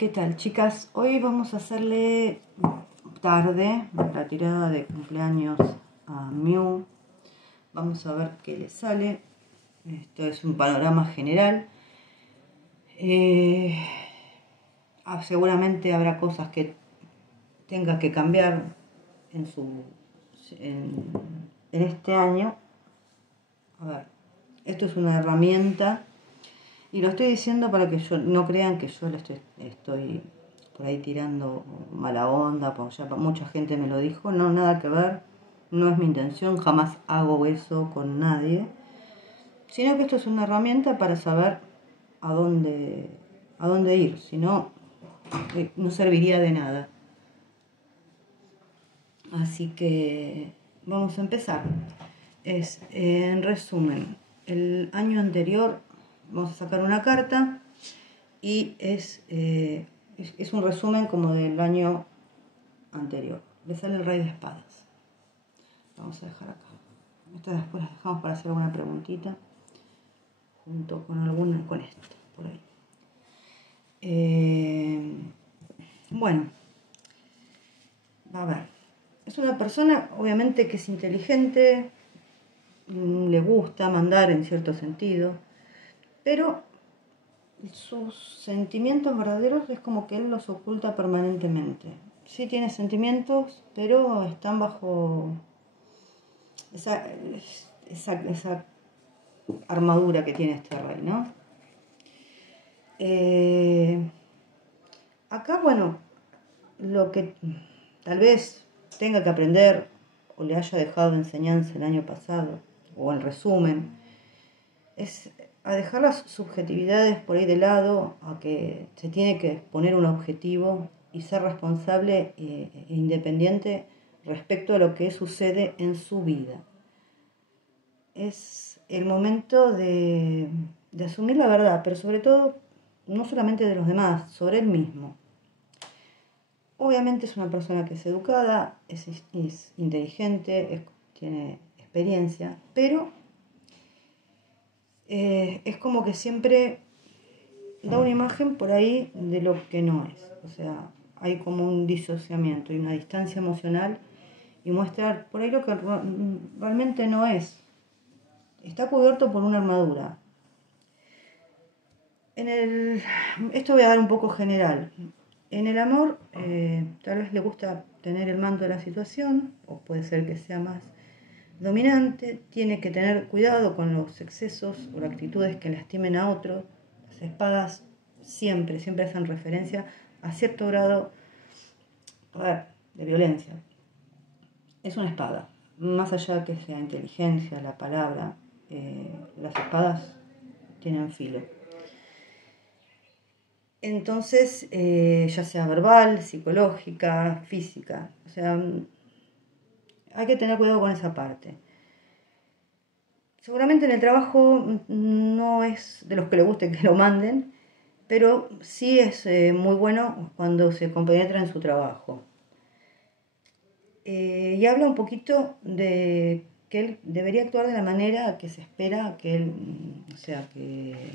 ¿Qué tal, chicas? Hoy vamos a hacerle tarde la tirada de cumpleaños a Miu. Vamos a ver qué le sale. Esto es un panorama general. Seguramente habrá cosas que tenga que cambiar en este año. A ver, esto es una herramienta. Y lo estoy diciendo para que no crean que yo le estoy por ahí tirando mala onda, porque ya mucha gente me lo dijo. No, nada que ver, no es mi intención, jamás hago eso con nadie. Sino que esto es una herramienta para saber a dónde ir, si no, no serviría de nada. Así que vamos a empezar. En resumen, el año anterior vamos a sacar una carta y es un resumen como del año anterior. Le sale el Rey de Espadas. Vamos a dejar acá. Esto después las dejamos para hacer alguna preguntita junto con esto por ahí. Bueno, a ver. Es una persona obviamente que es inteligente, le gusta mandar en cierto sentido, pero sus sentimientos verdaderos es como que él los oculta permanentemente. Sí tiene sentimientos, pero están bajo esa armadura que tiene este rey, ¿no? Acá, bueno, lo que tal vez tenga que aprender o le haya dejado de enseñanza el año pasado, o el resumen, es a dejar las subjetividades por ahí de lado, a que se tiene que poner un objetivo y ser responsable e independiente respecto a lo que sucede en su vida. Es el momento de asumir la verdad, pero sobre todo, no solamente de los demás, sobre él mismo. Obviamente es una persona que es educada, es inteligente, tiene experiencia, pero es como que siempre da una imagen por ahí de lo que no es. O sea, hay como un disociamiento y una distancia emocional y muestra por ahí lo que realmente no es. Está cubierto por una armadura. Esto voy a dar un poco general. En el amor, tal vez le gusta tener el mando de la situación, o puede ser que sea más dominante, tiene que tener cuidado con los excesos o las actitudes que lastimen a otros. Las espadas siempre hacen referencia a cierto grado, de violencia. Es una espada, más allá de que sea inteligencia, la palabra, las espadas tienen filo. Entonces, ya sea verbal, psicológica, física, o sea, hay que tener cuidado con esa parte. Seguramente en el trabajo no es de los que le guste que lo manden, pero sí es muy bueno cuando se compenetra en su trabajo. Y habla un poquito de que él debería actuar de la manera que se espera que él, o sea, que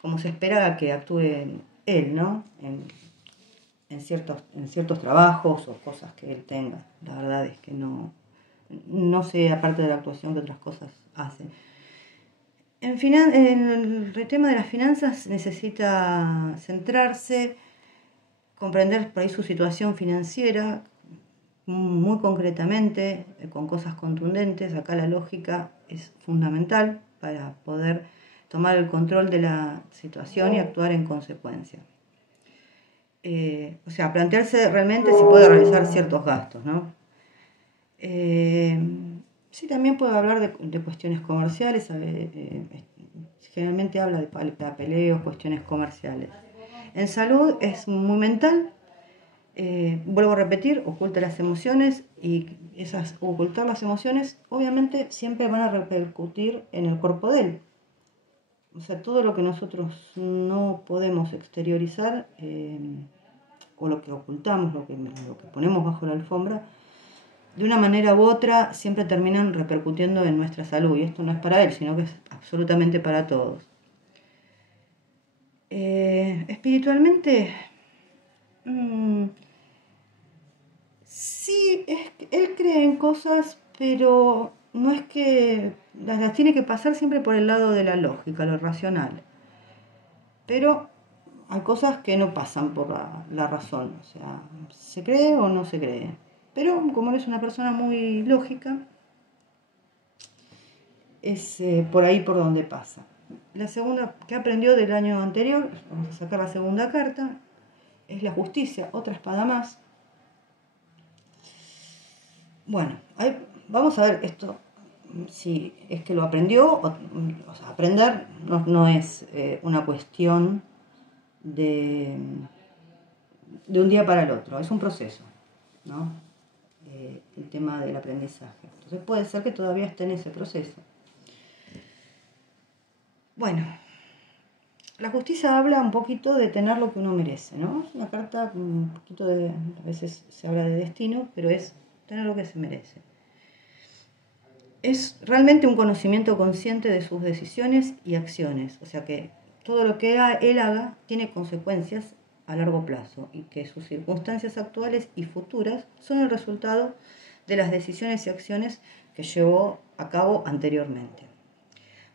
como se espera que actúe él, ¿no? En ciertos trabajos o cosas que él tenga. La verdad es que no sé, aparte de la actuación, que otras cosas hace. En el tema de las finanzas necesita centrarse, comprender por ahí su situación financiera muy concretamente, con cosas contundentes. Acá la lógica es fundamental para poder tomar el control de la situación y actuar en consecuencia. O sea, plantearse realmente si puede realizar ciertos gastos, ¿no? Sí, también puede hablar de cuestiones comerciales, generalmente habla de peleos, cuestiones comerciales. En salud es muy mental, vuelvo a repetir, oculta las emociones, y ocultar las emociones obviamente siempre van a repercutir en el cuerpo de él. O sea, todo lo que nosotros no podemos exteriorizar, o lo que ocultamos, lo que ponemos bajo la alfombra, de una manera u otra siempre terminan repercutiendo en nuestra salud. Y esto no es para él, sino que es absolutamente para todos. Espiritualmente Mm, sí, él cree en cosas, pero no es que las tiene que pasar siempre por el lado de la lógica, lo racional. Pero hay cosas que no pasan por la razón, o sea, se cree o no se cree. Pero como él es una persona muy lógica, es por ahí por donde pasa. La segunda que aprendió del año anterior, vamos a sacar la segunda carta, es la justicia, otra espada más. Bueno, vamos a ver esto, si es que lo aprendió, o sea, aprender no es una cuestión de, de un día para el otro, es un proceso, ¿no? El tema del aprendizaje. Entonces puede ser que todavía esté en ese proceso. Bueno, la justicia habla un poquito de tener lo que uno merece, ¿no? Es una carta un poquito a veces se habla de destino, pero es tener lo que se merece. Es realmente un conocimiento consciente de sus decisiones y acciones, o sea que todo lo que él haga tiene consecuencias a largo plazo y que sus circunstancias actuales y futuras son el resultado de las decisiones y acciones que llevó a cabo anteriormente.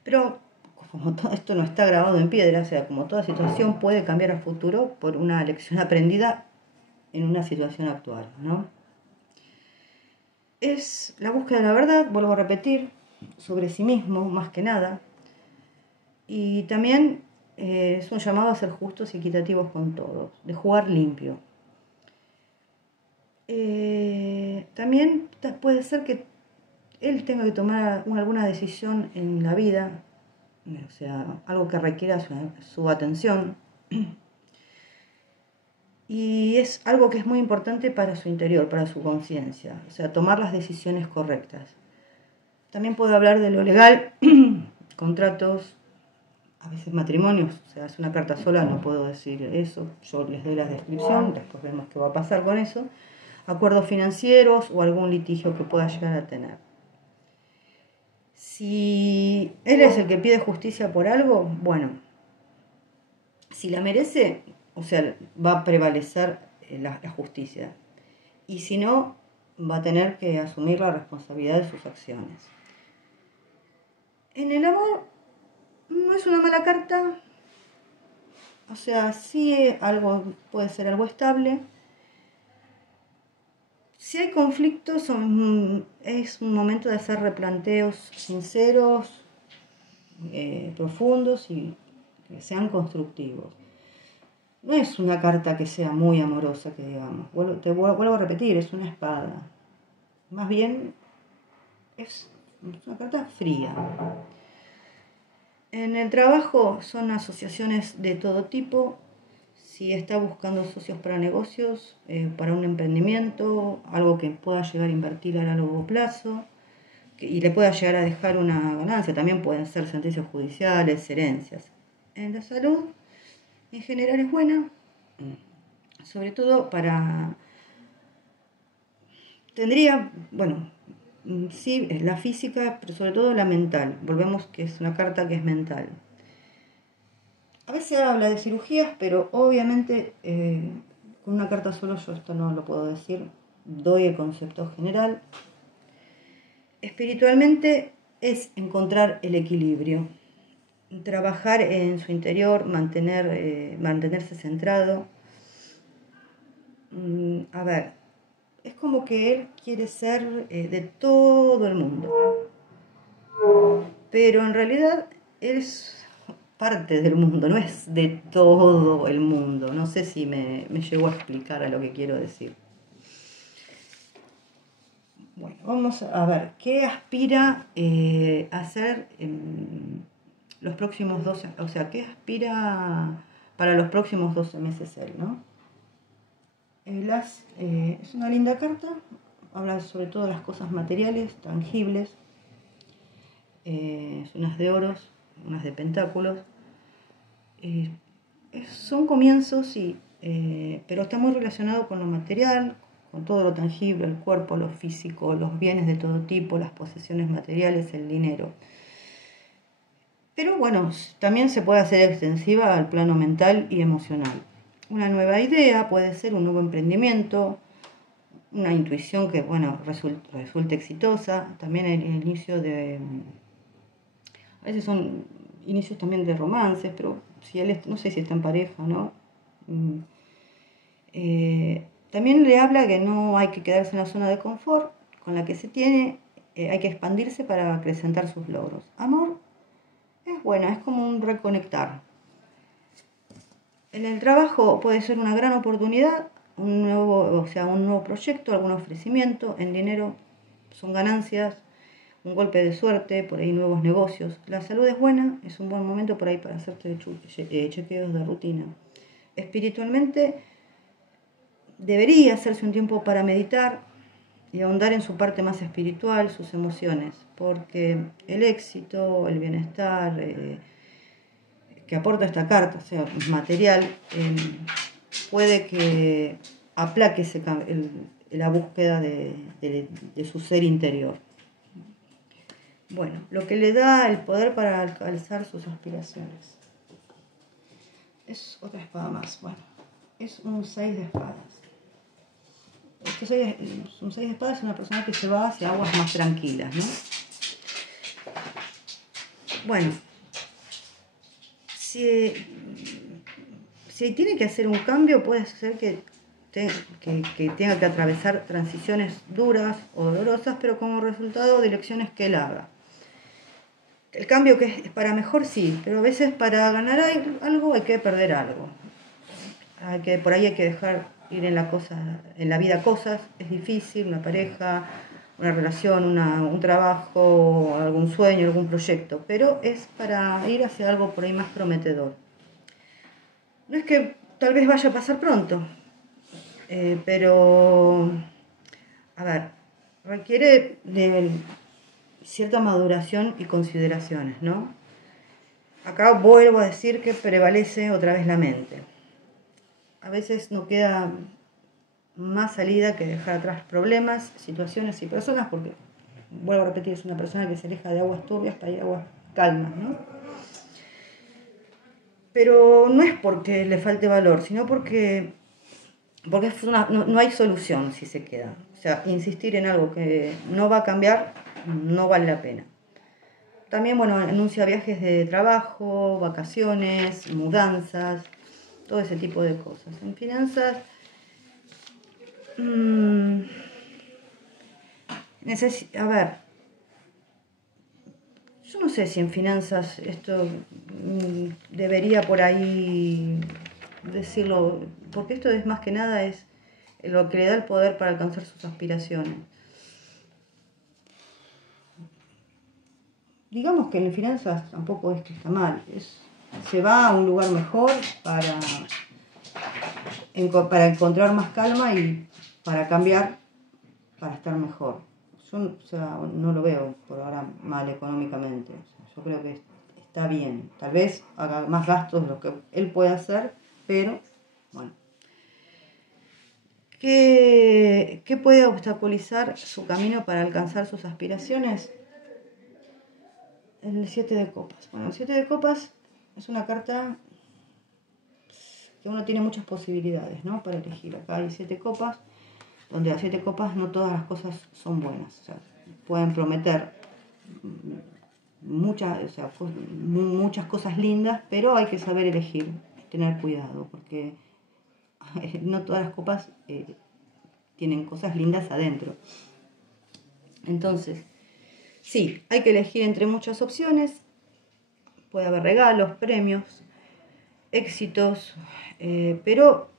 Pero como todo esto no está grabado en piedra, o sea, como toda situación puede cambiar a futuro por una lección aprendida en una situación actual, ¿no? Es la búsqueda de la verdad, vuelvo a repetir, sobre sí mismo, más que nada, y también es un llamado a ser justos y equitativos con todos, de jugar limpio. También puede ser que él tenga que tomar alguna decisión en la vida, o sea, algo que requiera su atención, y es algo que es muy importante para su interior, para su conciencia, o sea, tomar las decisiones correctas. También puedo hablar de lo legal, contratos, a veces matrimonios, o sea, es una carta sola, no puedo decir eso, yo les doy la descripción, después vemos qué va a pasar con eso, acuerdos financieros o algún litigio que pueda llegar a tener. Si él es el que pide justicia por algo, bueno, si la merece, o sea, va a prevalecer la justicia. Y si no, va a tener que asumir la responsabilidad de sus acciones. En el amor no es una mala carta, o sea, sí puede ser algo estable. Si hay conflictos, es un momento de hacer replanteos sinceros, profundos y que sean constructivos. No es una carta que sea muy amorosa, que digamos. Vuelvo a repetir, es una espada. Más bien es una carta fría. En el trabajo son asociaciones de todo tipo. Si está buscando socios para negocios, para un emprendimiento, algo que pueda llegar a invertir a largo plazo y le pueda llegar a dejar una ganancia. También pueden ser sentencias judiciales, herencias. En la salud, en general es buena, sobre todo sí, es la física, pero sobre todo la mental. Volvemos que es una carta que es mental. A veces habla de cirugías, pero obviamente con una carta solo yo esto no lo puedo decir. Doy el concepto general. Espiritualmente es encontrar el equilibrio, trabajar en su interior, mantenerse centrado. A ver, es como que él quiere ser de todo el mundo, pero en realidad es parte del mundo, no es de todo el mundo. No sé si me llegó a explicar a lo que quiero decir. Bueno, vamos a ver, ¿qué aspira a hacer en los próximos 12, o sea, qué aspira para los próximos 12 meses él, ¿no? Es una linda carta, habla sobre todo de las cosas materiales, tangibles, unas de oros, unas de pentáculos. Son comienzos, sí, pero está muy relacionado con lo material, con todo lo tangible, el cuerpo, lo físico, los bienes de todo tipo, las posesiones materiales, el dinero. Pero bueno, también se puede hacer extensiva al plano mental y emocional. una nueva idea, puede ser un nuevo emprendimiento, una intuición que, bueno, resulte exitosa. También el inicio de... A veces son inicios también de romances, pero si él no sé si está en pareja, ¿no? También le habla que no hay que quedarse en la zona de confort con la que se tiene, hay que expandirse para acrecentar sus logros. Amor es bueno, es como un reconectar. En el trabajo puede ser una gran oportunidad, un nuevo proyecto, algún ofrecimiento. En dinero son ganancias, un golpe de suerte, por ahí nuevos negocios. La salud es buena, es un buen momento por ahí para hacerte chequeos de rutina. Espiritualmente debería hacerse un tiempo para meditar y ahondar en su parte más espiritual, sus emociones, porque el éxito, el bienestar que aporta esta carta, o sea, material, puede que aplaque la búsqueda de su ser interior. Bueno, lo que le da el poder para alcanzar sus aspiraciones. Es otra espada más, bueno, es un 6 de espadas. Un 6 de espadas es una persona que se va hacia aguas más tranquilas, ¿no? Bueno, si tiene que hacer un cambio, puede ser que tenga que atravesar transiciones duras o dolorosas, pero como resultado de elecciones que él haga. El cambio que es para mejor, sí, pero a veces para ganar algo hay que perder algo. Por ahí hay que dejar ir en la vida cosas, es difícil, una pareja, una relación, un trabajo, algún sueño, algún proyecto, pero es para ir hacia algo por ahí más prometedor. No es que tal vez vaya a pasar pronto, pero, a ver, requiere de cierta maduración y consideraciones, ¿no? Acá vuelvo a decir que prevalece otra vez la mente. A veces no queda más salida que dejar atrás problemas, situaciones y personas, porque, vuelvo a repetir, es una persona que se aleja de aguas turbias para ir a aguas calmas, ¿no? Pero no es porque le falte valor, sino porque no hay solución si se queda. O sea, insistir en algo que no va a cambiar no vale la pena. También, bueno, anuncia viajes de trabajo, vacaciones, mudanzas, todo ese tipo de cosas. En finanzas, a ver, yo no sé si en finanzas esto debería por ahí decirlo, porque esto es más que nada es lo que le da el poder para alcanzar sus aspiraciones. Digamos que en finanzas tampoco es que está mal, se va a un lugar mejor para encontrar más calma y para cambiar, para estar mejor. Yo, o sea, no lo veo por ahora mal económicamente. O sea, yo creo que está bien. Tal vez haga más gastos de lo que él puede hacer, pero bueno. ¿Qué puede obstaculizar su camino para alcanzar sus aspiraciones? El 7 de copas. Bueno, el 7 de copas es una carta que uno tiene muchas posibilidades, ¿no? Para elegir. Acá hay 7 copas, donde las 7 copas no todas las cosas son buenas. O sea, pueden prometer muchas cosas lindas, pero hay que saber elegir, tener cuidado, porque no todas las copas tienen cosas lindas adentro. Entonces, sí, hay que elegir entre muchas opciones. Puede haber regalos, premios, éxitos, pero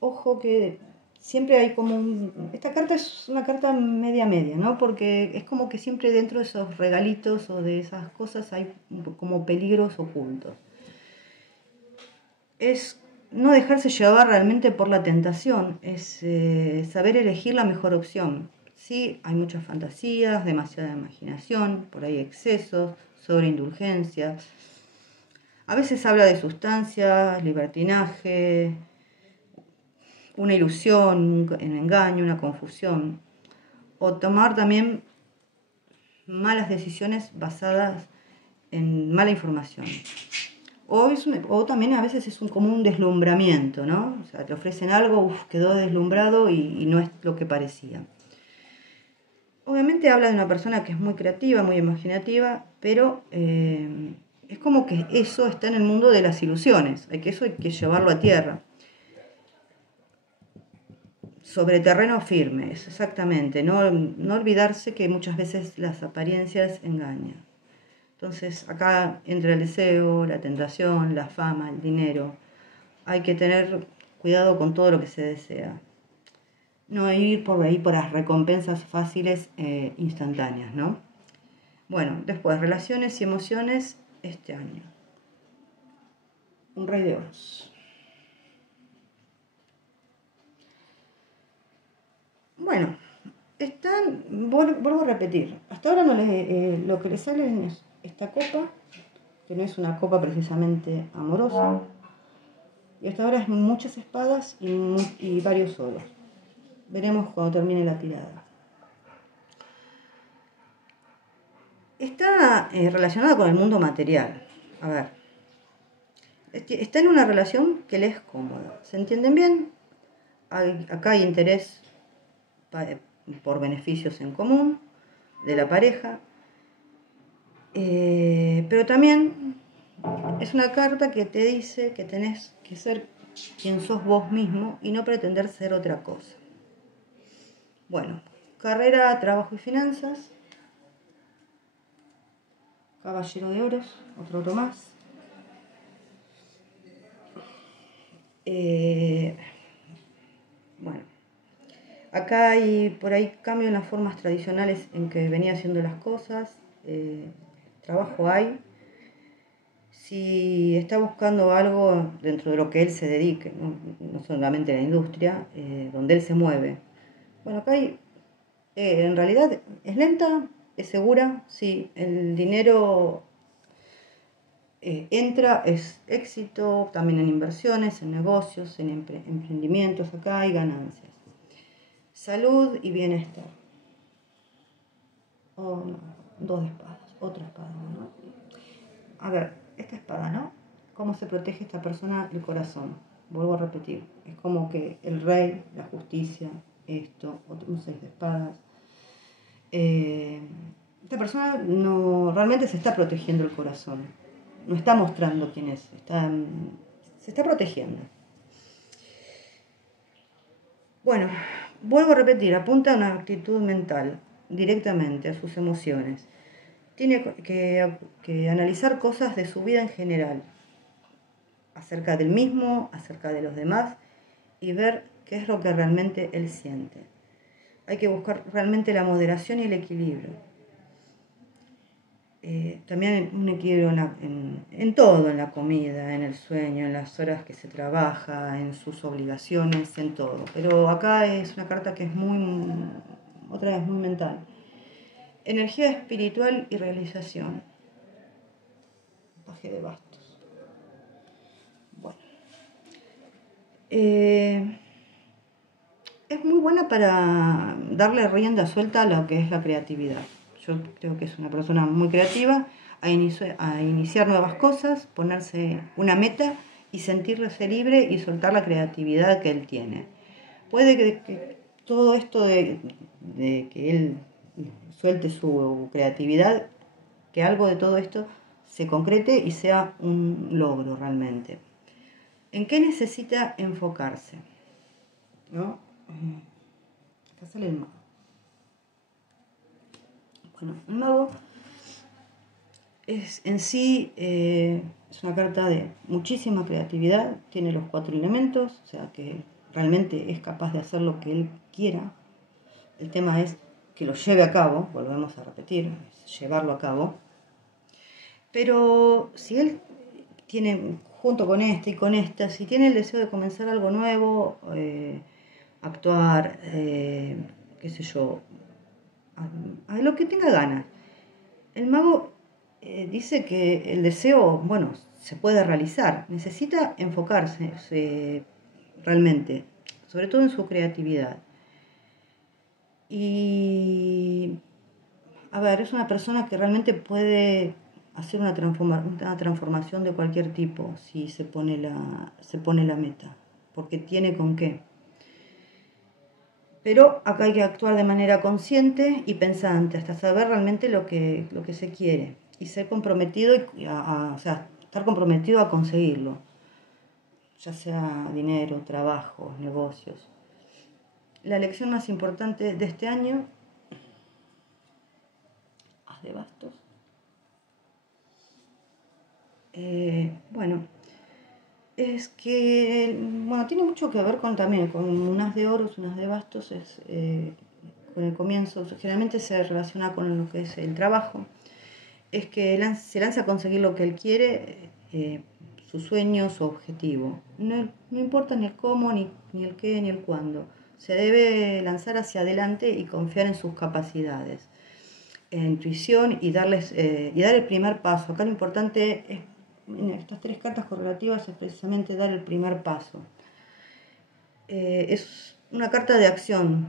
ojo que siempre hay como esta carta es una carta media, ¿no? Porque es como que siempre dentro de esos regalitos o de esas cosas hay como peligros ocultos. Es no dejarse llevar realmente por la tentación, es saber elegir la mejor opción. Sí, hay muchas fantasías, demasiada imaginación, por ahí excesos, sobreindulgencia. A veces habla de sustancias, libertinaje, una ilusión, un engaño, una confusión. O tomar también malas decisiones basadas en mala información. O también a veces es como un deslumbramiento, ¿no? O sea, te ofrecen algo, quedó deslumbrado y no es lo que parecía. Obviamente habla de una persona que es muy creativa, muy imaginativa, pero es como que eso está en el mundo de las ilusiones, eso hay que llevarlo a tierra. Sobre terreno firme, exactamente, no olvidarse que muchas veces las apariencias engañan. Entonces acá entra el deseo, la tentación, la fama, el dinero. Hay que tener cuidado con todo lo que se desea. No ir por ahí por las recompensas fáciles instantáneas, ¿no? Bueno, después, relaciones y emociones este año. Un rey de oros. Bueno, vuelvo a repetir, hasta ahora lo que le sale es esta copa, que no es una copa precisamente amorosa, y hasta ahora es muchas espadas y varios oros. Veremos cuando termine la tirada. Está relacionada con el mundo material. A ver, está en una relación que le es cómoda. ¿Se entienden bien? Acá hay interés por beneficios en común de la pareja, pero también es una carta que te dice que tenés que ser quien sos vos mismo y no pretender ser otra cosa. Bueno, carrera, trabajo y finanzas. Caballero de oros, otro más. Bueno, acá hay por ahí cambio en las formas tradicionales en que venía haciendo las cosas. Trabajo hay. Si está buscando algo dentro de lo que él se dedique, no solamente la industria, donde él se mueve. Bueno, acá hay, en realidad es lenta, es segura, sí, el dinero entra, es éxito, también en inversiones, en negocios, en emprendimientos, acá hay ganancias. Salud y bienestar. Oh, no, dos espadas, otra espada, ¿no? A ver, esta espada, ¿no? ¿Cómo se protege esta persona el corazón? Vuelvo a repetir, es como que el rey, la justicia, esto, un 6 de espadas. Esta persona no realmente se está protegiendo el corazón, no está mostrando quién es, se está protegiendo. Bueno, vuelvo a repetir, apunta a una actitud mental, directamente a sus emociones. Tiene que analizar cosas de su vida en general, acerca del mismo, acerca de los demás, y ver qué es lo que realmente él siente. Hay que buscar realmente la moderación y el equilibrio. También un equilibrio en todo, en la comida, en el sueño, en las horas que se trabaja, en sus obligaciones, en todo. Pero acá es una carta que es otra vez muy mental. Energía espiritual y realización. Paje de bastos. Bueno. Es muy buena para darle rienda suelta a lo que es la creatividad. Yo creo que es una persona muy creativa, a iniciar nuevas cosas, ponerse una meta y sentirse libre y soltar la creatividad que él tiene. Puede que todo esto de que él suelte su creatividad, que algo de todo esto se concrete y sea un logro realmente. ¿En qué necesita enfocarse? ¿No? Acá sale el mago. Bueno, el mago es en sí es una carta de muchísima creatividad, tiene los 4 elementos, o sea que realmente es capaz de hacer lo que él quiera. El tema es que lo lleve a cabo, volvemos a repetir, es llevarlo a cabo. Pero si él tiene, junto con este y con esta, si tiene el deseo de comenzar algo nuevo, actuar, qué sé yo, a lo que tenga ganas. El mago dice que el deseo, bueno, se puede realizar, necesita enfocarse realmente, sobre todo en su creatividad. Y, a ver, es una persona que realmente puede hacer una transformación de cualquier tipo si se pone la meta, porque tiene con qué. Pero acá hay que actuar de manera consciente y pensante, hasta saber realmente lo que se quiere y ser comprometido, o sea, estar comprometido a conseguirlo, ya sea dinero, trabajo, negocios. La lección más importante de este año, As de Bastos, bueno, es que, bueno, tiene mucho que ver también con un As de Oros, un As de Bastos, con el comienzo, generalmente se relaciona con lo que es el trabajo, es que se lanza a conseguir lo que él quiere, su sueño, su objetivo. No importa ni el cómo, ni el qué, ni el cuándo. Se debe lanzar hacia adelante y confiar en sus capacidades, en intuición y dar el primer paso. Acá lo importante es, en estas 3 cartas correlativas, es precisamente dar el primer paso. Es una carta de acción.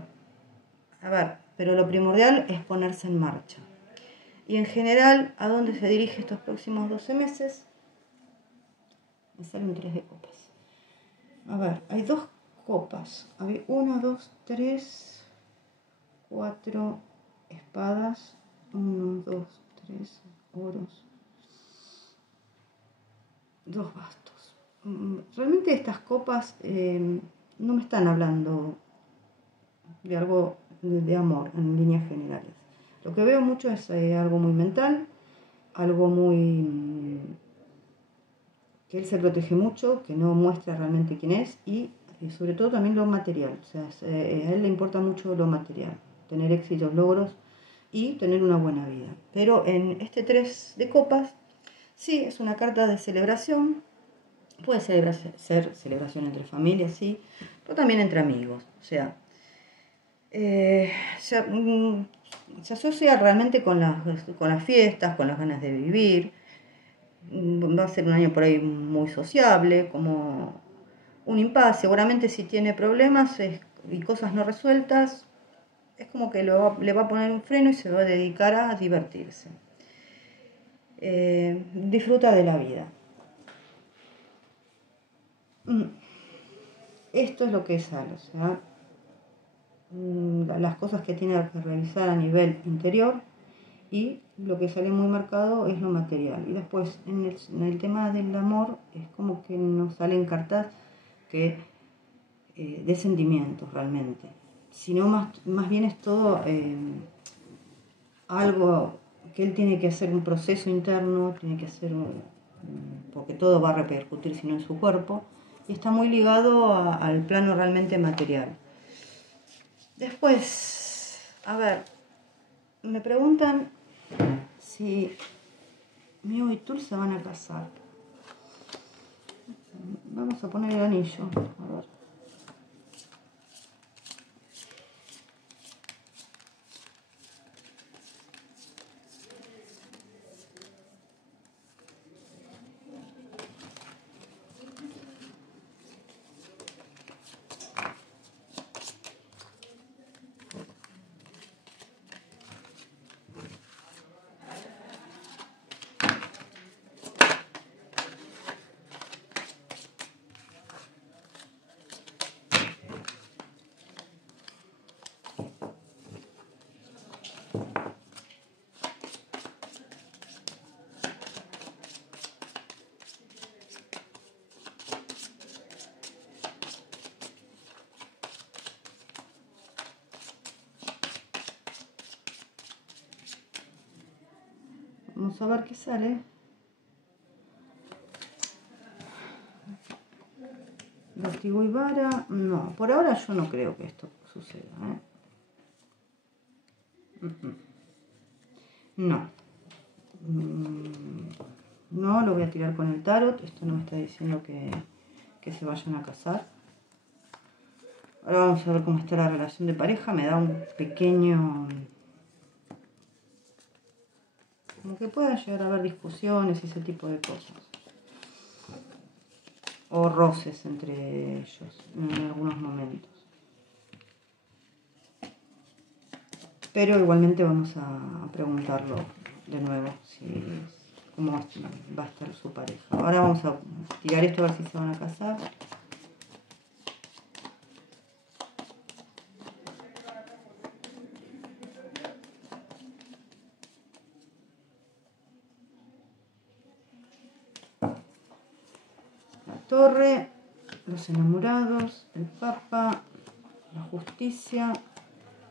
A ver, pero lo primordial es ponerse en marcha. Y en general, ¿a dónde se dirige estos próximos 12 meses? Me sale un 3 de copas. A ver, hay 2 copas. Hay 1, 2, 3, 4 espadas. 1, 2, 3 oros. 2 bastos. Realmente estas copas no me están hablando de algo de amor en líneas generales. Lo que veo mucho es algo muy mental, algo muy que él se protege mucho, que no muestra realmente quién es y sobre todo también lo material. O sea, a él le importa mucho lo material, tener éxitos, logros y tener una buena vida. Pero en este 3 de copas, sí, es una carta de celebración. Puede ser celebración entre familias, sí, pero también entre amigos. O sea, se asocia realmente con las fiestas, con las ganas de vivir. Va a ser un año por ahí muy sociable, como un impasse. Seguramente si tiene problemas y cosas no resueltas, es como que le va a poner un freno y se va a dedicar a divertirse. Disfruta de la vida. Esto es lo que sale, o sea, las cosas que tiene que realizar a nivel interior y lo que sale muy marcado es lo material. Y después en el tema del amor es como que nos salen cartas que de sentimientos realmente, sino más bien es todo algo que él tiene que hacer, un proceso interno, tiene que hacer porque todo va a repercutir sino en su cuerpo y está muy ligado al plano realmente material. Después, a ver, me preguntan si Mio y Tul se van a casar. Vamos a poner el anillo, a ver. Vamos a ver qué sale. Látigo y vara. No, por ahora yo no creo que esto suceda. No. No, lo voy a tirar con el tarot. Esto no me está diciendo que se vayan a casar. Ahora vamos a ver cómo está la relación de pareja. Me da un pequeño... como que pueda llegar a haber discusiones y ese tipo de cosas. O roces entre ellos en algunos momentos. Pero igualmente vamos a preguntarlo de nuevo, cómo va a estar su pareja. Ahora vamos a tirar esto a ver si se van a casar. La torre, los enamorados, el papa, la justicia,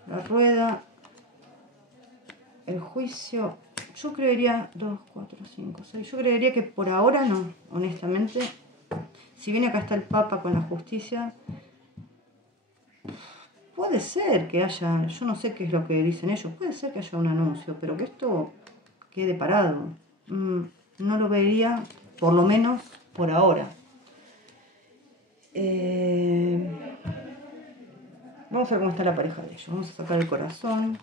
la rueda, el juicio. Yo creería 2, 4, 5, 6. Yo creería que por ahora no, honestamente. Si bien acá está el papa con la justicia, puede ser que haya, yo no sé qué es lo que dicen ellos, puede ser que haya un anuncio, pero que esto quede parado. No lo vería, por lo menos por ahora. Vamos a ver cómo está la pareja de ellos. Vamos a sacar el corazón.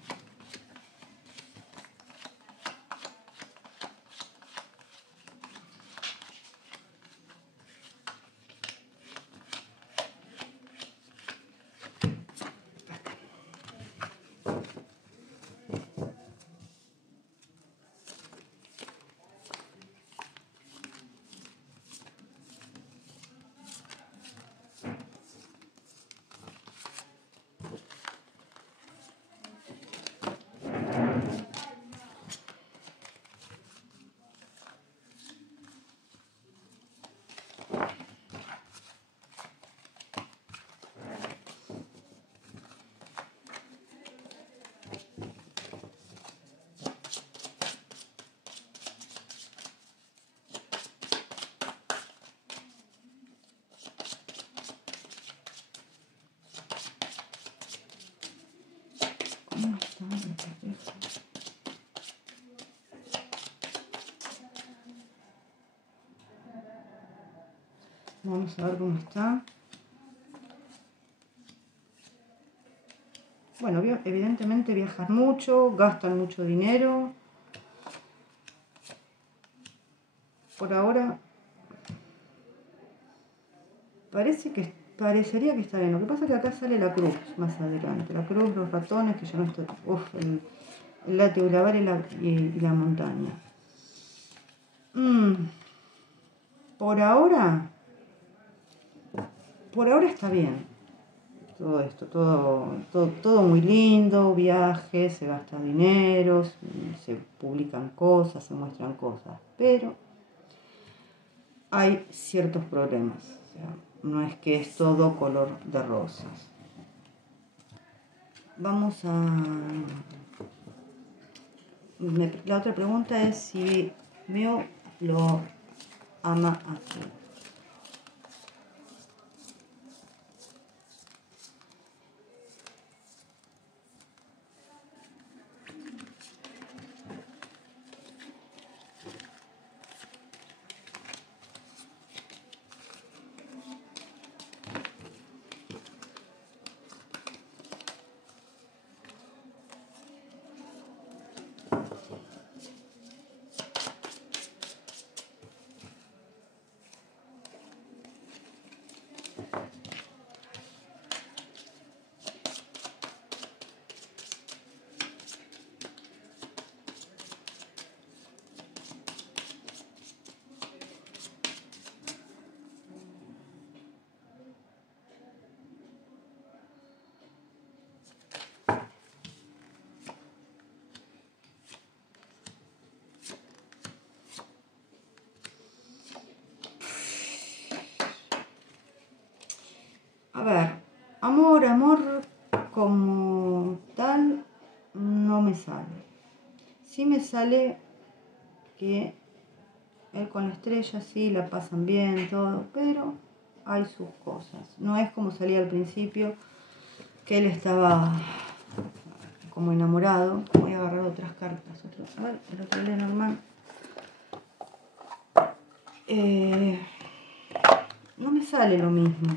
Vamos a ver cómo está. Bueno, evidentemente viajan mucho, gastan mucho dinero. Por ahora parecería que está bien. Lo que pasa es que acá sale la cruz más adelante. La cruz, los ratones, que ya no está. El látigo, la vara y la montaña. Por ahora está bien. Todo esto, todo muy lindo, viajes, se gasta dinero, se publican cosas, se muestran cosas, pero hay ciertos problemas. O sea, no es que es todo color de rosas. Vamos a... La otra pregunta es si Meo lo ama así. A ver, amor como tal no me sale. Sí me sale que él con la estrella sí la pasan bien, todo, pero hay sus cosas. No es como salía al principio, que él estaba como enamorado. Voy a agarrar otras cartas. A ver, el otro Lenormand. No me sale lo mismo.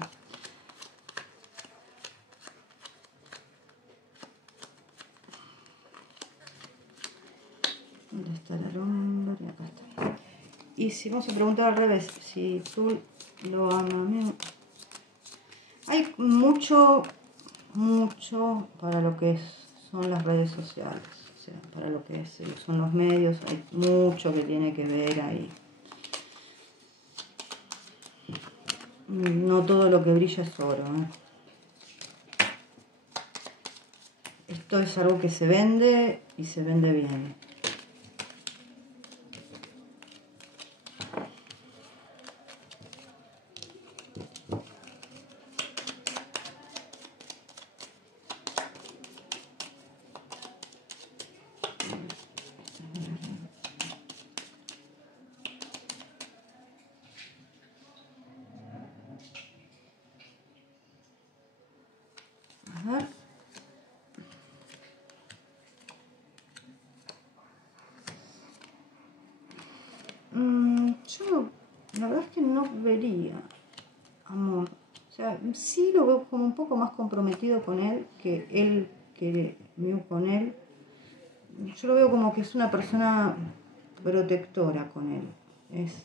¿Dónde está el hombre? Acá está. Y si vamos a preguntar al revés, si tú lo amas, hay mucho para lo que son las redes sociales. O sea, para lo que son los medios, hay mucho que tiene que ver ahí. No todo lo que brilla es oro, ¿eh? Esto es algo que se vende y se vende bien. A ver. Yo la verdad es que no vería amor. O sea, sí lo veo como un poco más comprometido con él que él mío con él. Yo lo veo como que es una persona protectora con él. Es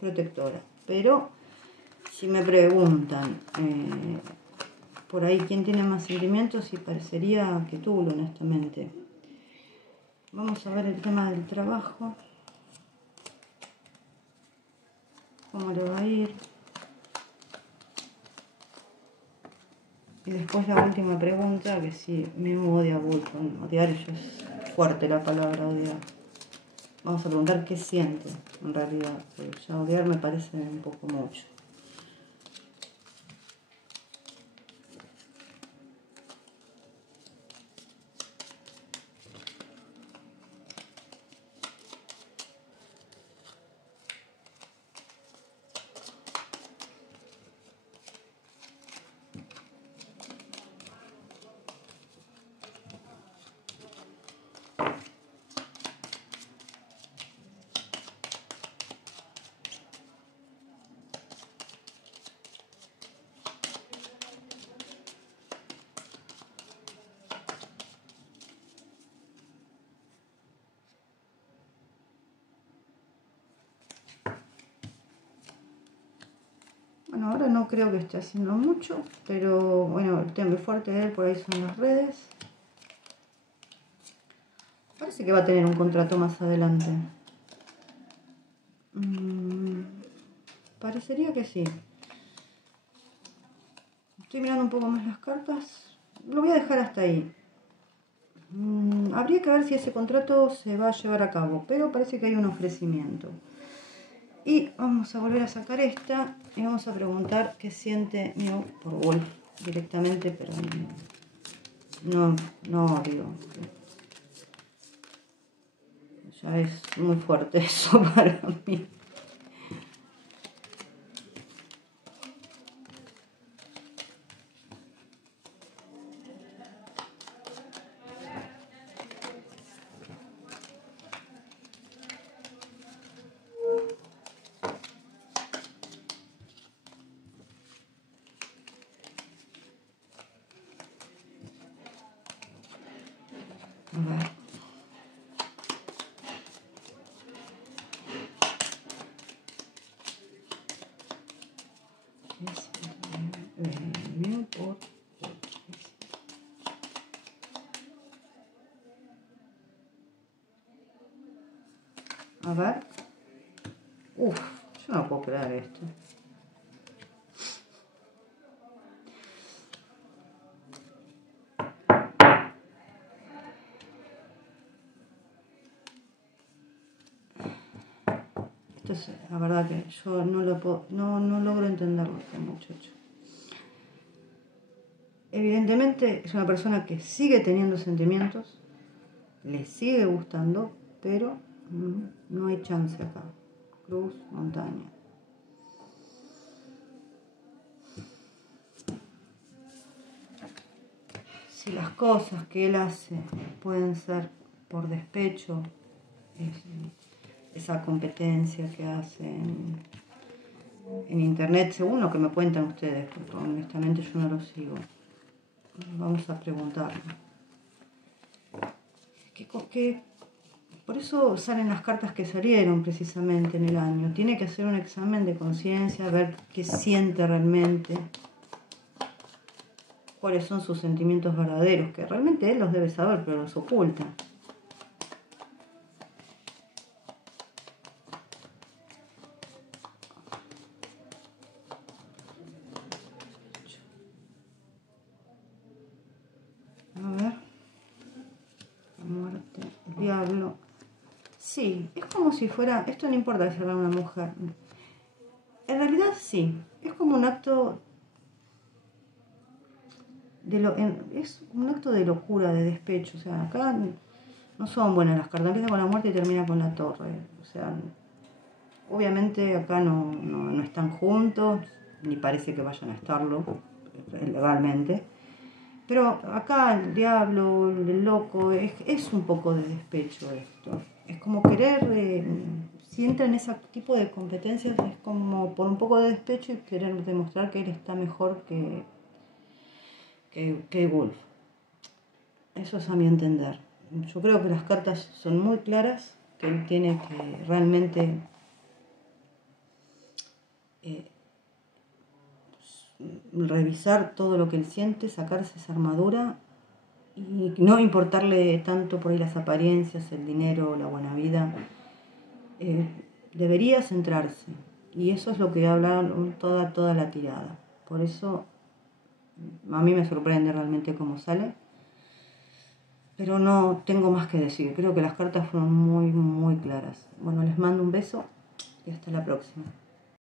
protectora. Pero si me preguntan por ahí quién tiene más sentimientos, y parecería que tú, honestamente. Vamos a ver el tema del trabajo. Cómo le va a ir. Y después la última pregunta, que si me odia a Vulcan. Odiar, yo es fuerte la palabra odiar. Vamos a preguntar qué siente en realidad. Porque ya odiar me parece un poco mucho. Bueno, ahora no creo que esté haciendo mucho, pero bueno, el tema fuerte de él por ahí son las redes. Parece que va a tener un contrato más adelante. Parecería que sí. Estoy mirando un poco más las cartas. Lo voy a dejar hasta ahí. Habría que ver si ese contrato se va a llevar a cabo, pero parece que hay un ofrecimiento. Y vamos a volver a sacar esta y vamos a preguntar qué siente Mew por Wolf directamente, pero no odio. Ya es muy fuerte eso para mí. A ver. Mew por A ver. Uf, yo no puedo creer esto. Esto es la verdad que yo no lo puedo, no logro entenderlo este muchacho. Evidentemente es una persona que sigue teniendo sentimientos, le sigue gustando, pero no hay chance acá. Cruz, montaña. Si las cosas que él hace pueden ser por despecho, esa competencia que hace en internet, según lo que me cuentan ustedes, porque honestamente yo no lo sigo. Vamos a preguntarle. Por eso salen las cartas que salieron precisamente en el año. Tiene que hacer un examen de conciencia, ver qué siente realmente, cuáles son sus sentimientos verdaderos, que realmente él los debe saber, pero los oculta. diablo. Sí, es como si fuera, esto no importa si era una mujer. En realidad sí, es como un acto es un acto de locura, de despecho. O sea, acá no son buenas las cartas, empieza con la muerte y termina con la torre. O sea, obviamente acá no están juntos, ni parece que vayan a estarlo legalmente. Pero acá el diablo, el loco, es un poco de despecho esto. Es como querer, si entra en ese tipo de competencias, es como por un poco de despecho y querer demostrar que él está mejor que Wolf. Eso es a mi entender. Yo creo que las cartas son muy claras, que él tiene que realmente revisar todo lo que él siente, sacarse esa armadura y no importarle tanto por ahí las apariencias, el dinero, la buena vida. Debería centrarse. Y eso es lo que hablaron toda la tirada. Por eso a mí me sorprende realmente cómo sale. Pero no tengo más que decir. Creo que las cartas fueron muy, muy claras. Bueno, les mando un beso y hasta la próxima.